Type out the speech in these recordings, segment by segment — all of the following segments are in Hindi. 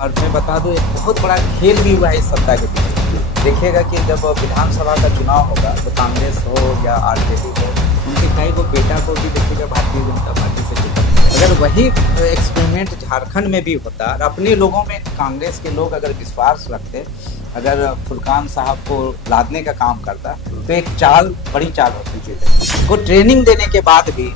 और मैं बता दूं एक बहुत बड़ा खेल भी हुआ है इस सत्ता के पीछे। देखिएगा कि जब विधानसभा का चुनाव होगा तो कांग्रेस हो या आरजेडी हो, उनके कई को बेटा को भी देखिएगा भारतीय जनता पार्टी से टिकट। अगर वही एक्सपेरिमेंट झारखंड में भी होता और अपने लोगों में कांग्रेस के लोग अगर विश्वास रखते, अगर फुरकान साहब को लादने का काम करता तो एक चाल, बड़ी चाल होती थी। को ट्रेनिंग देने के बाद भी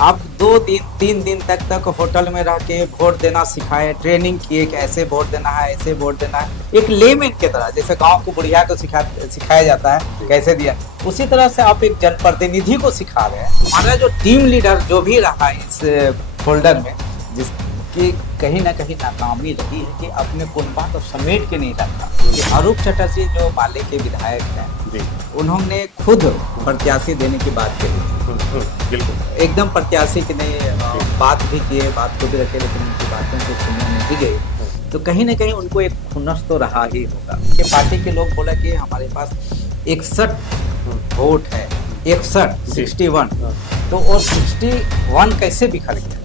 आप 2 दिन 3 दिन तक होटल में रह के वोट देना सिखाए, ट्रेनिंग किए कि ऐसे वोट देना है, ऐसे वोट देना है, एक लेमैन की तरह, जैसे गांव को बुढ़िया को सिखाया जाता है कैसे दिया, उसी तरह से आप एक जनप्रतिनिधि को सिखा रहे हैं। हमारा जो टीम लीडर जो भी रहा इस फोल्डर में, जिसकी कहीं ना कहीं नाकामी रही है कि अपने कुनबा को समेट के नहीं रखा। अरूप चटर्जी जो माले के विधायक हैं, उन्होंने खुद प्रत्याशी देने की बात कही, बिल्कुल एकदम प्रत्याशी की नहीं, बात भी किए, बात को भी रखे, लेकिन उनकी बातों को सुनने में भी गई, तो कहीं ना कहीं उनको एक खुन्नस तो रहा ही होगा कि पार्टी के लोग बोला कि हमारे पास 61 वोट है, 61 तो वो 61 कैसे बिखर गया,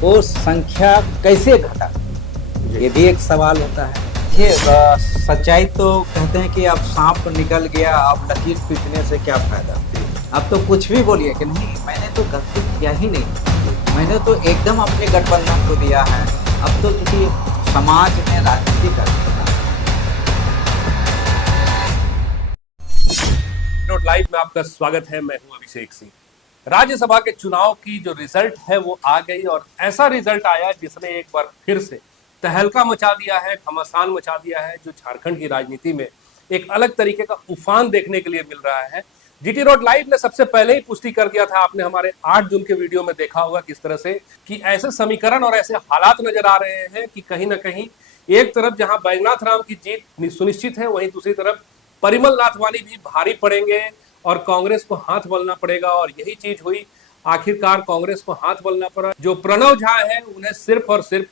वो संख्या कैसे घटा, ये भी एक सवाल होता है। ये सच्चाई तो कहते हैं कि अब सांप निकल गया, अब लकीर पीटने से क्या फायदा। अब तो कुछ भी बोलिए कि नहीं मैंने तो गलती किया ही नहीं, मैंने तो एकदम अपने गठबंधन को दिया है। अब तो क्योंकि समाज में राजनीति करते हैं। लाइव में आपका स्वागत है। मैं हूं अभिषेक सिंह। राज्यसभा के चुनाव की जो रिजल्ट है वो आ गई और ऐसा रिजल्ट आया जिसने एक बार फिर से तहलका मचा दिया है, घमासान मचा दिया है, जो झारखंड की राजनीति में एक अलग तरीके का उफान देखने के लिए मिल रहा है। जीटी रोड लाइव ने सबसे पहले ही पुष्टि कर दिया था, आपने हमारे 8 जून के वीडियो में देखा होगा किस तरह से कि ऐसे समीकरण और ऐसे हालात नजर आ रहे हैं कि कहीं ना कहीं एक तरफ जहां बैजनाथ राम की जीत सुनिश्चित है, वहीं दूसरी तरफ परिमल नाथवानी भी भारी पड़ेंगे और कांग्रेस को हाथ मलना पड़ेगा। और यही चीज हुई, आखिरकार कांग्रेस को हाथ मलना पड़ा। जो प्रणव झा है उन्हें सिर्फ और सिर्फ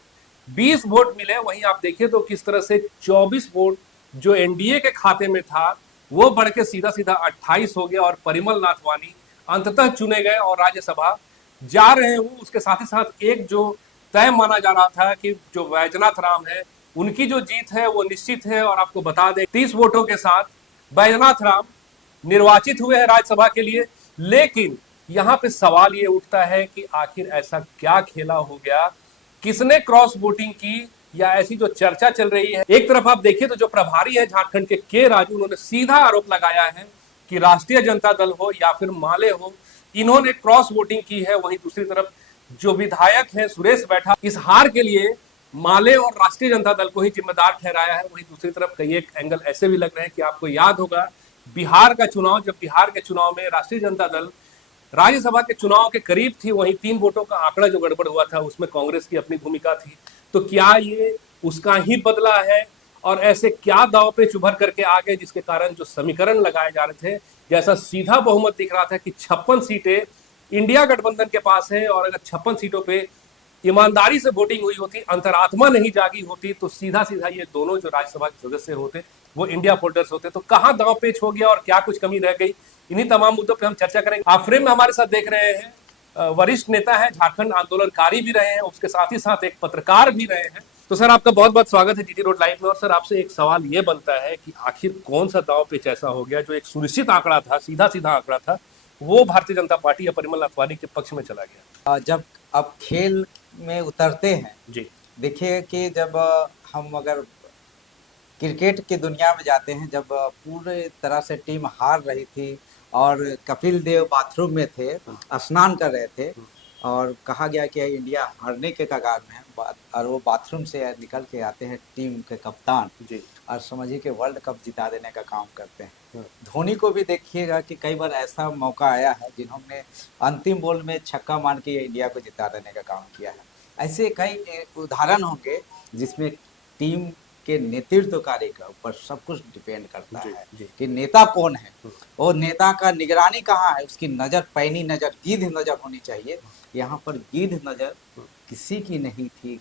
20 वोट मिले, वहीं आप देखिए तो किस तरह से 24 वोट जो एनडीए के खाते में था वो बढ़ के सीधा सीधा 28 हो गया और परिमल नाथवानी अंततः चुने गए और राज्यसभा जा रहे हूं। उसके साथ ही साथ एक जो तय माना जा रहा था कि जो बैजनाथ राम है उनकी जो जीत है वो निश्चित है। और आपको बता दें 30 वोटों के साथ बैजनाथ राम निर्वाचित हुए हैं राज्यसभा के लिए। लेकिन यहाँ पे सवाल ये उठता है कि आखिर ऐसा क्या खेला हो गया, किसने क्रॉस वोटिंग की, या ऐसी जो चर्चा चल रही है। एक तरफ आप देखिए तो जो प्रभारी है झारखंड के राजू, उन्होंने सीधा आरोप लगाया है कि राष्ट्रीय जनता दल हो या फिर माले हो, इन्होंने क्रॉस वोटिंग की है। वहीं दूसरी तरफ जो विधायक है सुरेश बैठा, इस हार के लिए माले और राष्ट्रीय जनता दल को ही जिम्मेदार ठहराया है। वहीं दूसरी तरफ कई एक एंगल ऐसे भी लग रहे हैं कि आपको याद होगा बिहार का चुनाव, जब बिहार के चुनाव में राष्ट्रीय जनता दल राज्यसभा के चुनाव के करीब थी, वहीं 3 वोटों का आंकड़ा जो गड़बड़ हुआ था उसमें कांग्रेस की अपनी भूमिका थी। तो क्या ये उसका ही बदला है और ऐसे क्या दांव पे उभर करके आ गए जिसके कारण जो समीकरण लगाए जा रहे थे, जैसा सीधा बहुमत दिख रहा था कि 56 सीटें इंडिया गठबंधन के पास है और अगर 56 सीटों पे ईमानदारी से वोटिंग हुई होती, अंतरात्मा नहीं जागी होती, तो सीधा सीधा ये दोनों जो राज्यसभा के सदस्य होते वो इंडिया फोल्डर्स होते। तो कहाँ दांव पेच हो गया और क्या कुछ कमी रह गई, इन्हीं तमाम मुद्दों पे हम चर्चा करेंगे। आप फ्रेम में हमारे साथ देख रहे हैं वरिष्ठ नेता है, झारखंड आंदोलनकारी भी रहे हैं, उसके साथ ही साथ एक पत्रकार भी रहे हैं। तो सर आपका बहुत बहुत स्वागत है जीटी रोड लाइव में। और सर आपसे एक सवाल ये बनता है कि आखिर कौन सा दांव पेच ऐसा हो गया जो एक सुनिश्चित आंकड़ा था, सीधा सीधा आंकड़ा था, वो भारतीय जनता पार्टी या परिमल नाथवानी के पक्ष में चला गया। जब अब खेल में उतरते हैं जी, देखिए कि जब हम अगर क्रिकेट की दुनिया में जाते हैं, जब पूरे तरह से टीम हार रही थी और कपिल देव बाथरूम में थे, स्नान कर रहे थे और कहा गया कि इंडिया हारने के कगार में है, और वो बाथरूम से निकल के आते हैं टीम के कप्तान जी, और समझिए कि वर्ल्ड कप जिता देने का काम करते हैं। धोनी को भी देखिएगा कि कई बार ऐसा मौका आया है जिन्होंने अंतिम बॉल में छक्का मार के इंडिया को जिता देने का काम किया है। ऐसे कई उदाहरण होंगे जिसमें टीम के नेतृत्व कार्य के ऊपर सब कुछ डिपेंड करता है कि नेता कौन है, और नेता का निगरानी कहाँ है, उसकी नज़र, पैनी नज़र, गीध नज़र होनी चाहिए। यहाँ पर गीध नज़र किसी की नहीं थी।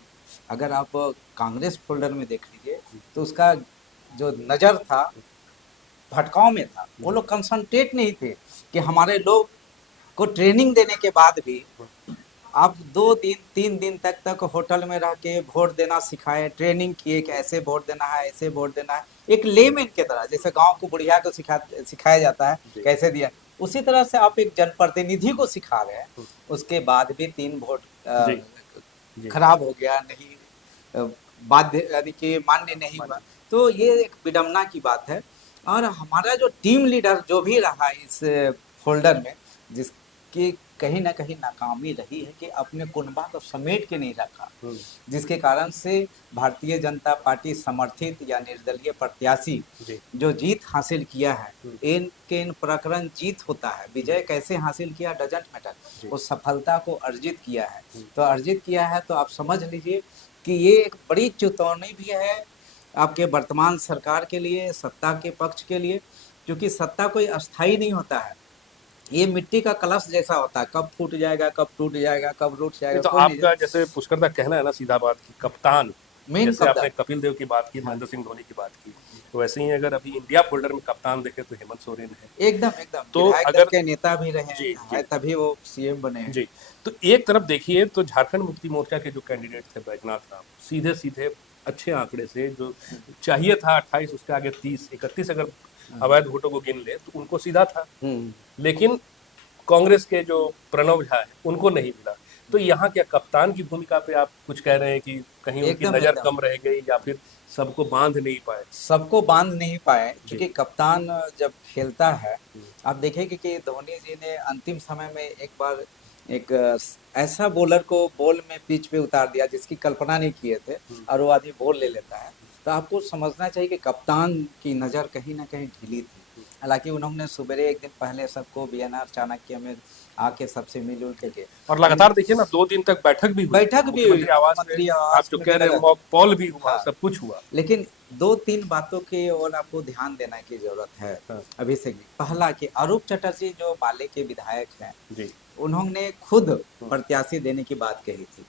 अगर आप कांग्रेस फोल्डर में देख लीजिए तो उसका जो नज़र था भटकाव में था। वो लोग कंसंट्रेट नहीं थे कि हमारे लोग को ट्रेनिंग देने के बाद भी आप 2 दिन 3 दिन तक होटल में रह के वोट देना सिखाए, ट्रेनिंग किए कि ऐसे वोट देना है, ऐसे वोट देना है, एक लेमैन के तरह, जैसे गांव को बुढ़िया को सिखाया जाता है जी कैसे दिया, उसी तरह से आप एक जनप्रतिनिधि को सिखा रहे हैं। हम्म, उसके बाद भी 3 वोट जी जी खराब हो गया, नहीं बाध्य यानी कि मान्य नहीं हुआ, तो ये एक विडम्बना की बात है। और हमारा जो टीम लीडर जो भी रहा इस फोल्डर में, जिसकी कहीं ना कहीं नाकामी रही है कि अपने कुनबा को समेट के नहीं रखा, हम्म, जिसके कारण से भारतीय जनता पार्टी समर्थित या निर्दलीय प्रत्याशी जी जो जीत हासिल किया है, हम्म, इन प्रकरण जीत होता है, विजय कैसे हासिल किया डजेंट मैटर, जी वो सफलता को अर्जित किया है। हम्म, तो अर्जित किया है तो आप समझ लीजिए कि ये एक बड़ी चेतावनी भी है आपके वर्तमान सरकार के लिए, सत्ता के पक्ष के लिए, क्योंकि सत्ता कोई अस्थाई नहीं होता है, ये मिट्टी का कलश जैसा होता है, कब फूट जाएगा, कब टूट जाएगा, कब रूठ नहीं जाएगा, तो कोई नहीं आपका जैसे पुष्कर का कहना है ना सीधा बात की कप्तान, मेन जैसे कप्तान। आपने कपिल देव की बात की, हाँ, महेंद्र सिंह धोनी की बात की, तो वैसे ही अगर अभी इंडिया फोल्डर में कप्तान देखे तो हेमंत सोरेन है। एकदम एकदम तो विधायक दल अगर के नेता भी रहे जी हैं, जी तभी वो सीएम बने हैं। जी, तो एक तरफ देखिए तो झारखंड मुक्ति मोर्चा के जो कैंडिडेट थे बैजनाथ राम, सीधे सीधे अच्छे आंकड़े से, जो चाहिए था 28 उसके आगे 30 31 अगर अवैध वोटों को गिन ले तो उनको सीधा था, हम्म, लेकिन कांग्रेस के जो प्रणव झा है उनको नहीं मिला। तो यहाँ क्या कप्तान की भूमिका पे आप कुछ कह रहे हैं कि कहीं उनकी एकदम नजर एकदम कम रह गई या फिर सबको बांध नहीं पाए? सबको बांध नहीं पाए, जी क्योंकि कप्तान जब खेलता है, हम्म, आप देखेंगे कि धोनी जी ने अंतिम समय में एक बार एक ऐसा बॉलर को बॉल में पिच पे उतार दिया जिसकी कल्पना नहीं किए थे, हम्म, और वो आदमी बॉल ले लेता है। तो आपको समझना चाहिए कि कप्तान की नज़र कहीं ना कहीं ढीली थी। हालांकि उन्होंने सवेरे एक दिन पहले सबको बीएनआर चाणक्य में आके सबसे मिलजुल के गए, और लेकिन लगातार देखिए ना 2 दिन तक बैठक भी हुई, बैठक भी हुई मुख्यमंत्री आवास में मुख्यमंत्री आप आवास जो में भी कह रहे हैं लगा। मॉक पॉल भी हुआ, हाँ, सब कुछ हुआ। लेकिन 2-3 बातों की ओर आपको ध्यान देने की ज़रूरत है हाँ अभिषेक जी। पहला कि अरूप चटर्जी जो माले के विधायक हैं, जी उन्होंने खुद हम्म, प्रत्याशी देने की बात कही थी।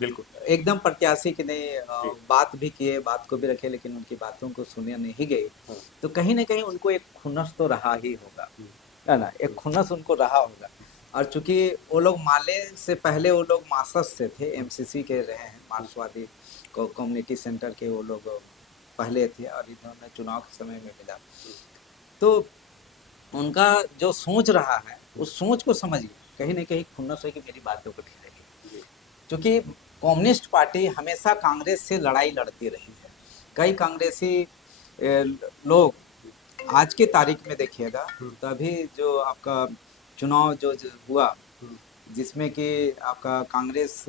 बिल्कुल एकदम प्रत्याशी की नहीं जी बात भी किए, बात को भी रखे, लेकिन उनकी बातों को सुने नहीं गई। हाँ, तो कहीं न कहीं उनको एक खुन्नस तो रहा ही होगा, हम्म, है ना? एक खुन्नस उनको रहा होगा। और चूँकि वो लोग माले से पहले वो लोग मासस से थे, एमसीसी के रहे हैं, मार्क्सवादी को कम्युनिटी सेंटर के वो लोग पहले थे, और इन्होंने चुनाव के समय में मिला। तो उनका जो सोच रहा है, उस सोच को समझिए, कहीं न कहीं खुन्नस है कि मेरी बातों को ठहरेगी। जी क्योंकि कम्युनिस्ट पार्टी हमेशा कांग्रेस से लड़ाई लड़ती रही है। कई कांग्रेसी लोग आज की तारीख में देखिएगा, हम्म, तो अभी जो आपका चुनाव जो हुआ, हम्म, जिसमें कि आपका कांग्रेस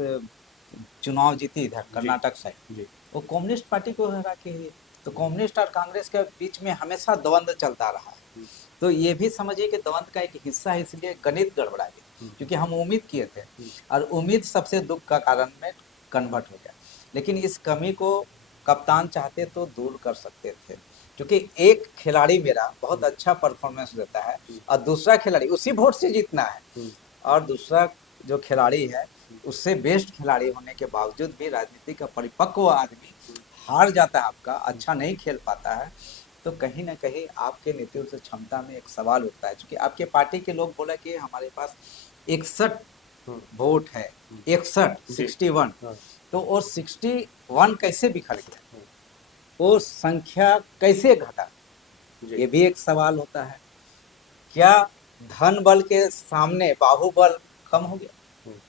चुनाव जीती इधर जी कर्नाटक साइड, जी वो कम्युनिस्ट पार्टी को हरा के ही। तो कम्युनिस्ट और कांग्रेस के बीच में हमेशा द्वंद्व चलता रहा है। हम्म, तो ये भी समझिए कि द्वंद्व का एक हिस्सा है, इसलिए गणित गड़बड़ा गया, हम्म, क्योंकि हम उम्मीद किए थे, हम्म, और उम्मीद सबसे दुख का कारण में कन्वर्ट हो गया। लेकिन इस कमी को कप्तान चाहते तो दूर कर सकते थे, क्योंकि एक खिलाड़ी मेरा बहुत अच्छा परफॉर्मेंस देता है, और दूसरा खिलाड़ी उसी वोट से जीतना है, हम्म, और दूसरा जो खिलाड़ी है उससे बेस्ट खिलाड़ी होने के बावजूद भी राजनीति का परिपक्व आदमी हार जाता है, आपका अच्छा नहीं खेल पाता है, तो कहीं ना कहीं आपके नेतृत्व क्षमता में एक सवाल उठता है। क्योंकि आपके पार्टी के लोग बोला कि हमारे पास 61 हम्म, वोट है, 61 जी 61, हाँ, तो और 61 कैसे बिखर गया, हम्म, वो संख्या कैसे घटा, जी ये भी एक सवाल होता है। क्या धन बल के सामने बाहुबल कम हो गया, हम्म,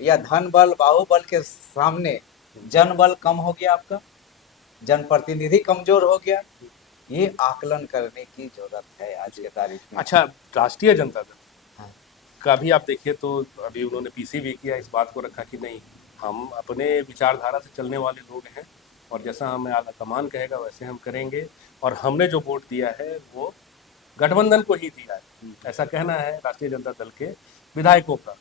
या धन बल बाहुबल के सामने जन बल कम हो गया, आपका जनप्रतिनिधि कमजोर हो गया? ये आकलन करने की जरूरत है आज के तारीख में। अच्छा, राष्ट्रीय जनता दल हाँ, का भी आप देखिए तो अभी उन्होंने पीसी भी किया, इस बात को रखा कि नहीं, हम अपने विचारधारा से चलने वाले लोग हैं और जैसा हमें आला कमान कहेगा वैसे हम करेंगे, और हमने जो वोट दिया है वो गठबंधन को ही दिया है, ऐसा कहना है राष्ट्रीय जनता दल के विधायकों का।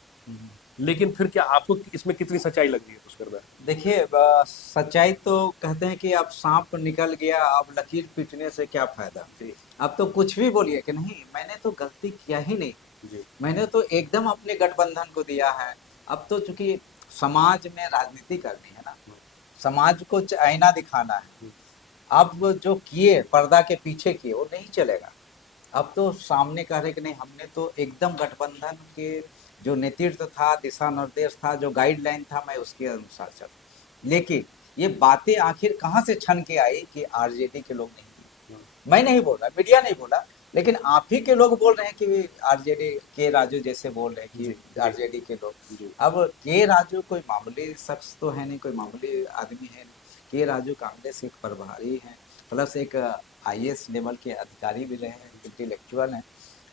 लेकिन फिर क्या आपको इसमें कितनी सच्चाई लग रही है पुष्कर भाई? देखिए सच्चाई तो कहते हैं कि अब सांप निकल गया, अब लकीर पीटने से क्या फायदा। जी अब तो कुछ भी बोलिए कि नहीं, मैंने तो गलती किया ही नहीं, जी मैंने तो एकदम अपने गठबंधन को दिया है। अब तो चूंकि समाज में राजनीति करनी है ना, समाज को आईना दिखाना है। अब जो किए पर्दा के पीछे किए वो नहीं चलेगा। अब तो सामने कह रहे कि नहीं, हमने तो एकदम गठबंधन के जो नेतृत्व था, दिशा निर्देश था, जो गाइडलाइन था, मैं उसके अनुसार चल। लेकिन ये बातें आखिर कहाँ से छन के आई कि आरजेडी के लोग नहीं किए। मैं नहीं बोल रहा, मीडिया नहीं बोला, लेकिन आप ही के लोग बोल रहे हैं कि आरजेडी के राजू जैसे बोल रहे हैं जी, कि आरजेडी के लोग। जी, अब के राजू कोई मामूली शख्स तो है नहीं, कोई मामूली आदमी है नहीं। के राजू कांग्रेस के एक प्रभारी हैं, प्लस एक आईएएस लेवल के अधिकारी भी रहे हैं, इंटेलेक्चुअल हैं।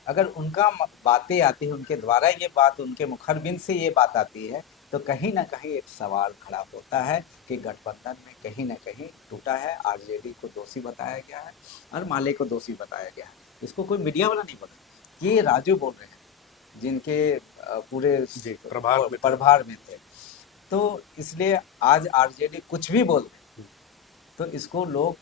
अगर उनका बातें आती है, उनके द्वारा ये बात, उनके मुखरबिन से ये बात आती है, तो कहीं ना कहीं एक सवाल खड़ा होता है कि गठबंधन में कहीं ना कहीं टूटा है। आरजेडी को दोषी बताया गया है और माले को दोषी बताया गया है। इसको कोई मीडिया वाला नहीं बोला, ये राजू बोल रहे हैं जिनके पूरे प्रभार में थे। तो इसलिए आज आरजेडी कुछ भी बोल रहे तो इसको लोग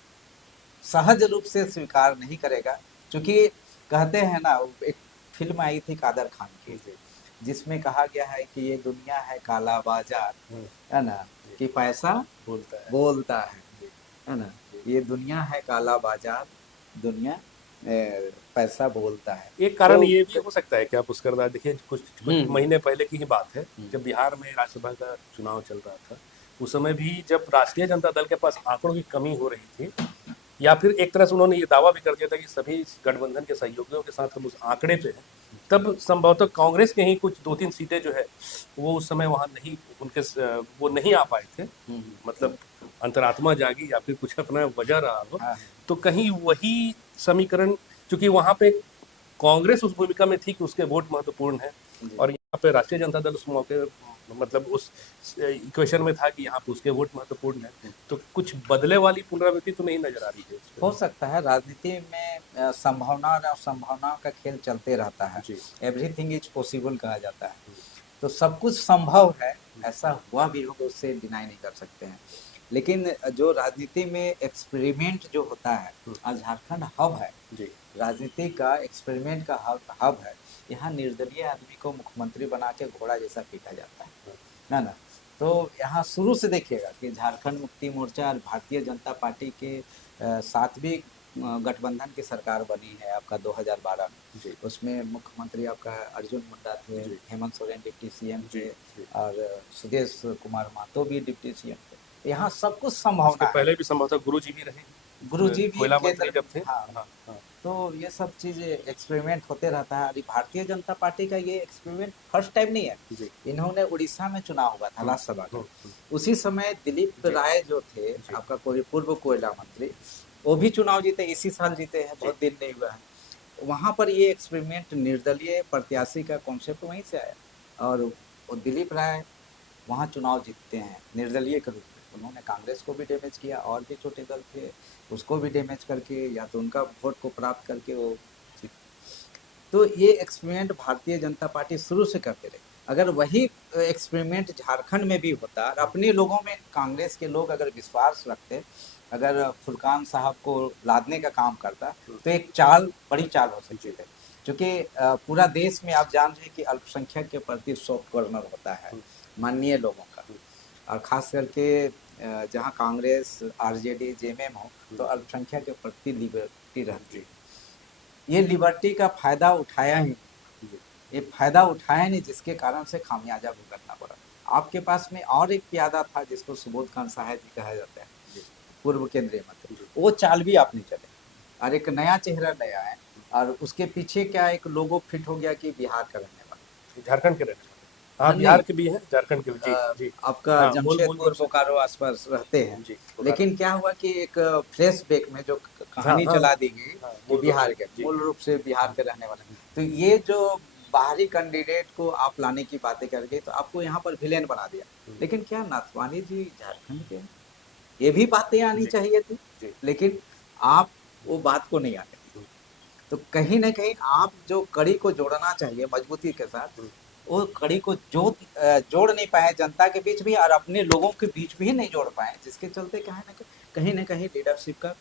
सहज रूप से स्वीकार नहीं करेगा, क्योंकि कहते हैं ना, एक फिल्म आई थी कादर खान की, जिसमें कहा गया है कि ये दुनिया है काला बाजार, है ना, कि पैसा बोलता है ना, ये दुनिया है काला बाजार, दुनिया पैसा बोलता है। एक कारण ये भी हो सकता है क्या पुष्कर दा, देखिए कुछ महीने पहले की ही बात है, जब बिहार में राज्यसभा का चुनाव चल रहा था, उस समय भी जब राष्ट्रीय जनता दल के पास आंकड़ों की कमी हो रही थी, या फिर एक तरह से उन्होंने ये दावा भी कर दिया था कि सभी गठबंधन के सहयोगियों के साथ हम उस आंकड़े पे हैं, तब संभवतः कांग्रेस के ही कुछ 2-3 सीटें जो है वो उस समय वहां नहीं, उनके वो नहीं आ पाए थे, मतलब अंतरात्मा जागी या फिर कुछ अपना वजह रहा हो। तो कहीं वही समीकरण, क्योंकि वहां पे कांग्रेस उस भूमिका में थी कि उसके वोट महत्वपूर्ण है, और यहाँ पे राष्ट्रीय जनता दल उस मौके मतलब उस इक्वेशन में था कि यहाँ पे उसके वोट महत्वपूर्ण है। तो कुछ बदले वाली पुनरावृत्ति तो नहीं नजर आ रही है। हो सकता है, राजनीति में संभावना और संभावनाओं का खेल चलते रहता है, एवरीथिंग इज पॉसिबल कहा जाता है, तो सब कुछ संभव है, ऐसा हुआ भी होगा, उससे डिनाई नहीं कर सकते हैं। लेकिन जो राजनीति में एक्सपेरिमेंट जो होता है, आज झारखंड हब है, राजनीति का एक्सपेरिमेंट का हब है। यहाँ निर्दलीय आदमी को मुख्यमंत्री बना के घोड़ा जैसा पीटा जाता है ना। तो यहाँ शुरू से देखिएगा कि झारखंड मुक्ति मोर्चा और भारतीय जनता पार्टी के साथ भी गठबंधन की सरकार बनी है आपका 2012 में। उसमें मुख्यमंत्री आपका अर्जुन मुंडा थे, हेमंत सोरेन डिप्टी सीएम थे, और सुदेश कुमार महतो भी डिप्टी सीएम थे। यहाँ सब कुछ संभावना है। पहले भी संभवतः गुरुजी भी रहे, गुरुजी भी जब थे। हाँ। तो ये सब चीज़ एक्सपेरिमेंट होते रहता है। अभी भारतीय जनता पार्टी का ये एक्सपेरिमेंट फर्स्ट टाइम नहीं है। इन्होंने उड़ीसा में चुनाव हुआ था राज्यसभा का, उसी समय दिलीप राय जो थे आपका कोई पूर्व कोयला मंत्री, वो भी चुनाव जीते, इसी साल जीते हैं, बहुत दिन नहीं हुआ है। वहाँ पर ये एक्सपेरिमेंट निर्दलीय प्रत्याशी का कॉन्सेप्ट वहीं से आया, और दिलीप राय वहाँ चुनाव जीतते हैं निर्दलीय के रूप में। उन्होंने कांग्रेस को भी डैमेज किया, और भी छोटे दल थे उसको भी डैमेज करके, या तो उनका वोट को प्राप्त करके वो। तो ये एक्सपेरिमेंट भारतीय जनता पार्टी शुरू से करते रहे। अगर वही एक्सपेरिमेंट झारखंड में भी होता, और अपने लोगों में कांग्रेस के लोग अगर विश्वास रखते, अगर फुरकान साहब को लादने का काम करता, तो एक चाल, बड़ी चाल हो सकती थी। क्योंकि पूरा देश में आप जान रहे हैं कि अल्पसंख्यक के प्रति सॉफ्ट कॉर्नर होता है माननीय लोगों का, और खास करके जहाँ कांग्रेस, आरजेडी, जेएमएम हो, तो अल्पसंख्यक के प्रति लिबर्टी रहती है। ये लिबर्टी का फायदा उठाया ही, ये फायदा उठाया नहीं, जिसके कारण से खामियाजा भुगतना पड़ा। आपके पास में और एक प्यादा था जिसको सुबोध खान सहाय जी कहा जाता है, पूर्व केंद्रीय मंत्री, वो चाल भी आप नहीं चले, और एक नया चेहरा नया है, और उसके पीछे क्या एक लोगो फिट हो गया कि बिहार का रहने वाला, झारखंड के रहने वाला। हाँ, बिहार के भी हैं, झारखंड के भी। जी, आपका जमशेदपुर बोकारो आसपास रहते हैं। लेकिन क्या हुआ कि एक फ्लैशबैक में जो कहानी चला दी गई कि बिहार के, मूल रूप से बिहार के रहने वाले, तो ये जो बाहरी कैंडिडेट को आप लाने की बातें कर गए, तो आपको यहाँ पर विलेन बना दिया। लेकिन क्या नाथवानी जी झारखंड के, ये भी बातें आनी चाहिए थी, लेकिन आप वो बात को नहीं आने दी। तो कहीं ना कहीं आप जो कड़ी को जोड़ना चाहिए मजबूती के साथ, वो कड़ी को जोड़ नहीं पाए जनता के बीच भी, और अपने लोगों के बीच भी नहीं जोड़ पाए, जिसके चलते कहीं ना कहीं लीडरशिप का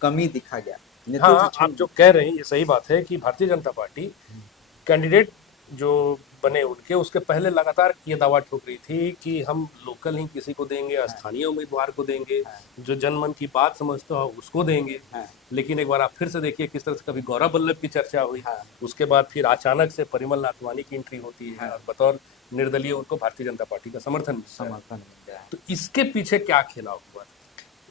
कमी दिखा गया। हाँ, आप जो कह रहे हैं ये सही बात है कि भारतीय जनता पार्टी कैंडिडेट जो बने उनके, उसके पहले लगातार ये दावा ठोक रही थी कि हम लोकल ही किसी को देंगे, हाँ, स्थानीय उम्मीदवार को देंगे, हाँ, जो जनमन की बात समझता हो उसको देंगे। हाँ, लेकिन एक बार आप फिर से देखिए किस तरह से कभी गौरव वल्लभ की चर्चा हुई, हाँ, उसके बाद फिर अचानक से परिमल नाथवानी की एंट्री होती है हाँ, और बतौर निर्दलीय उनको भारतीय जनता पार्टी का समर्थन मिलता है। समर्थन मिल गया है। तो इसके पीछे क्या खेला हुआ?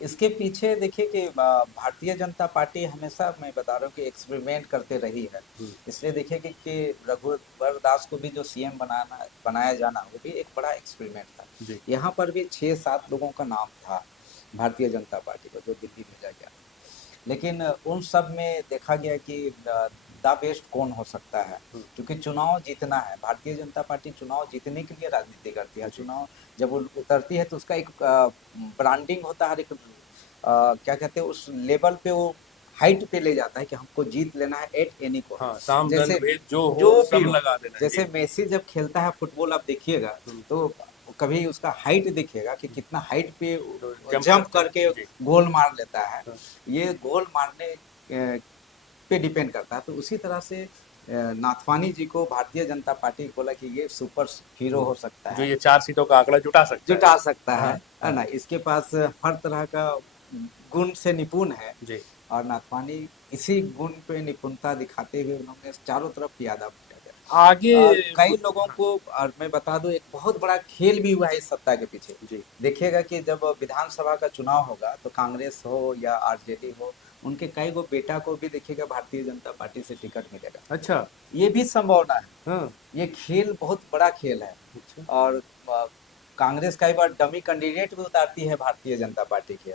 इसके पीछे देखिए कि भारतीय जनता पार्टी हमेशा, मैं बता रहा हूँ कि एक्सपेरिमेंट करते रही है। इसलिए देखिए कि रघुवर दास को भी जो सीएम बनाया जाना वो भी एक बड़ा एक्सपेरिमेंट था। जी। यहाँ पर भी 6-7 लोगों का नाम था भारतीय जनता पार्टी को जो दिल्ली भेजा गया, लेकिन उन सब में देखा गया कि द बेस्ट कौन हो सकता है, क्योंकि चुनाव जीतना है। भारतीय जनता पार्टी चुनाव जीतने के लिए राजनीति करती है। चुनाव जब वो उतरती है तो उसका एक ब्रांडिंग होता है, एक क्या कहते हैं उस लेवल पे वो हाइट पे ले जाता है कि हमको जीत लेना है एट एनी कॉस्ट। हाँ, साम जैसे दंड भेद जो हो जो सब भी हो, लगा देना। जैसे मेसी जब खेलता है फुटबॉल आप देखिएगा तो कभी उसका हाइट देखिएगा कि कितना हाइट पे जंप करके गोल मार लेता है। ये गोल मारने पे डिपेंड करता है। तो उसी तरह से नाथवानी जी को भारतीय जनता पार्टी बोला कि ये सुपर हीरो हो सकता है, जो ये 4 सीटों का आंकड़ा जुटा सकता है। है ना। इसके पास हर तरह का गुण से निपुण है जी। और नाथवानी इसी गुण पे निपुणता दिखाते हुए उन्होंने चारों तरफ प्यादा आगे कई लोगों को। और मैं बता दूं एक बहुत बड़ा खेल भी हुआ है इस सत्ता के पीछे। जी। देखिएगा कि जब विधानसभा का चुनाव होगा तो कांग्रेस हो या आरजेडी हो, उनके कई गो बेटा को भी देखिएगा भारतीय जनता पार्टी से टिकट मिलेगा। अच्छा, ये भी संभावना है। हाँ। ये खेल बहुत बड़ा खेल है। अच्छा। और कांग्रेस कई बार डमी कैंडिडेट भी उतारती है भारतीय जनता पार्टी के।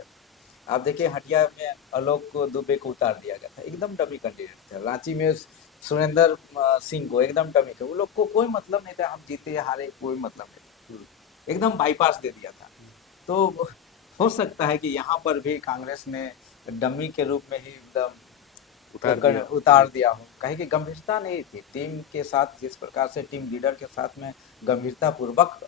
आप देखिए हटिया में आलोक दुबे को उतार दिया गया था, एकदम डमी कैंडिडेट थे। रांची में सुरेंद्र सिंह को एकदम डमी थे। वो लोग को कोई मतलब नहीं था, हम जीते हारे कोई मतलब नहीं, एकदम बाईपास दे दिया था। तो हो सकता है कि यहाँ पर भी कांग्रेस ने डमी के रूप में ही एकदम उतार दिया हो। कहे कि गंभीरता नहीं थी टीम के साथ, जिस प्रकार से टीम लीडर के साथ में गंभीरता पूर्वक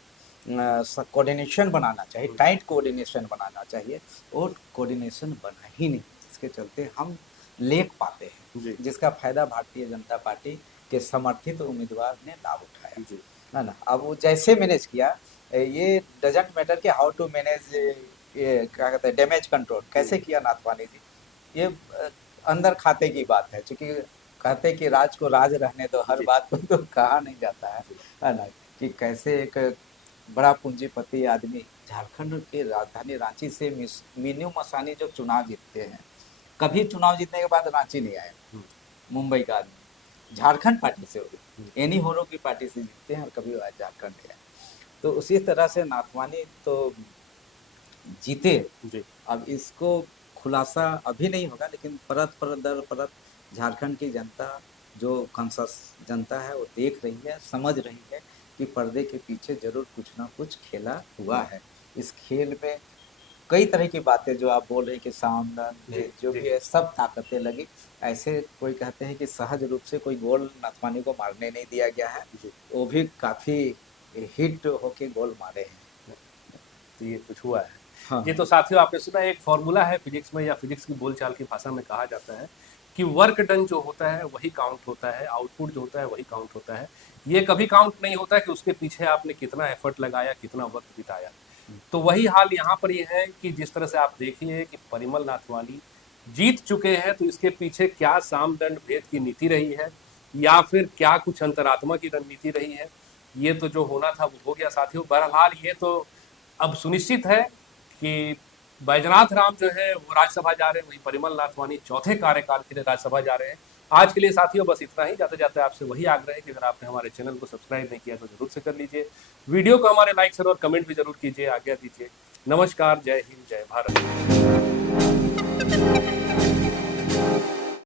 कोऑर्डिनेशन बनाना चाहिए, टाइट कोऑर्डिनेशन बनाना चाहिए, और कोऑर्डिनेशन बना ही नहीं। इसके चलते हम लेख पाते हैं, जिसका फायदा भारतीय जनता पार्टी के समर्थित उम्मीदवार ने लाभ उठाया, है ना। अब वो जैसे मैनेज किया, ये डजंट मैटर कि हाउ टू मैनेज, ये क्या कहते हैं डैमेज कंट्रोल कैसे किया नाथवानी जी, ये अंदर खाते की बात है। क्योंकि कहते कि राज को राज रहने दो, हर बात को तो कहा नहीं जाता है ना। कि कैसे एक बड़ा पूंजीपति आदमी झारखंड के राजधानी रांची से मीनू मसानी जो चुनाव जीतते हैं, कभी चुनाव जीतने के बाद रांची नहीं आए। मुंबई का आदमी झारखंड पार्टी से एनी होरो की पार्टी से जीतते हैं और कभी झारखंड नहीं आए। तो उसी तरह से नाथवानी तो जीते। अब इसको खुलासा अभी नहीं होगा, लेकिन परत परत दर परत झारखंड की जनता, जो कॉन्शस जनता है, वो देख रही है, समझ रही है कि पर्दे के पीछे जरूर कुछ ना कुछ खेला हुआ है। इस खेल में कई तरह की बातें जो आप बोल रहे हैं कि सामने जो भी है सब ताकतें लगी। ऐसे कोई कहते हैं कि सहज रूप से कोई गोल नाथवानी को मारने नहीं दिया गया है, वो भी काफी हिट होके गोल मारे हैं। तो ये कुछ हुआ है। हाँ। ये तो साथियों आपने सुना, एक फॉर्मूला है फिजिक्स में, या फिजिक्स की बोलचाल की भाषा में कहा जाता है कि वर्क डन जो होता है वही काउंट होता है, आउटपुट जो होता है वही काउंट होता है। ये कभी काउंट नहीं होता कि उसके पीछे आपने कितना एफर्ट लगाया, कितना वक्त बिताया। तो वही हाल यहाँ पर ये है कि जिस तरह से आप देखिए कि परिमल नाथवानी जीत चुके हैं, तो इसके पीछे क्या साम दंड भेद की नीति रही है, या फिर क्या कुछ अंतरात्मा की रणनीति रही है, ये तो जो होना था वो हो गया साथियों। बहरहाल ये तो अब सुनिश्चित है कि बैजनाथ राम जो है वो राज्यसभा जा रहे हैं, वही परिमल नाथवानी चौथे कार्यकाल के लिए राज्यसभा जा रहे हैं। आज के लिए साथियों बस इतना ही। जाते जाते आपसे वही आग्रह है कि अगर आपने हमारे चैनल को सब्सक्राइब नहीं किया तो जरूर से कर लीजिए, वीडियो को हमारे लाइक शेयर और कमेंट भी जरूर कीजिए, आज्ञा दीजिए। नमस्कार, जय हिंद, जय भारत।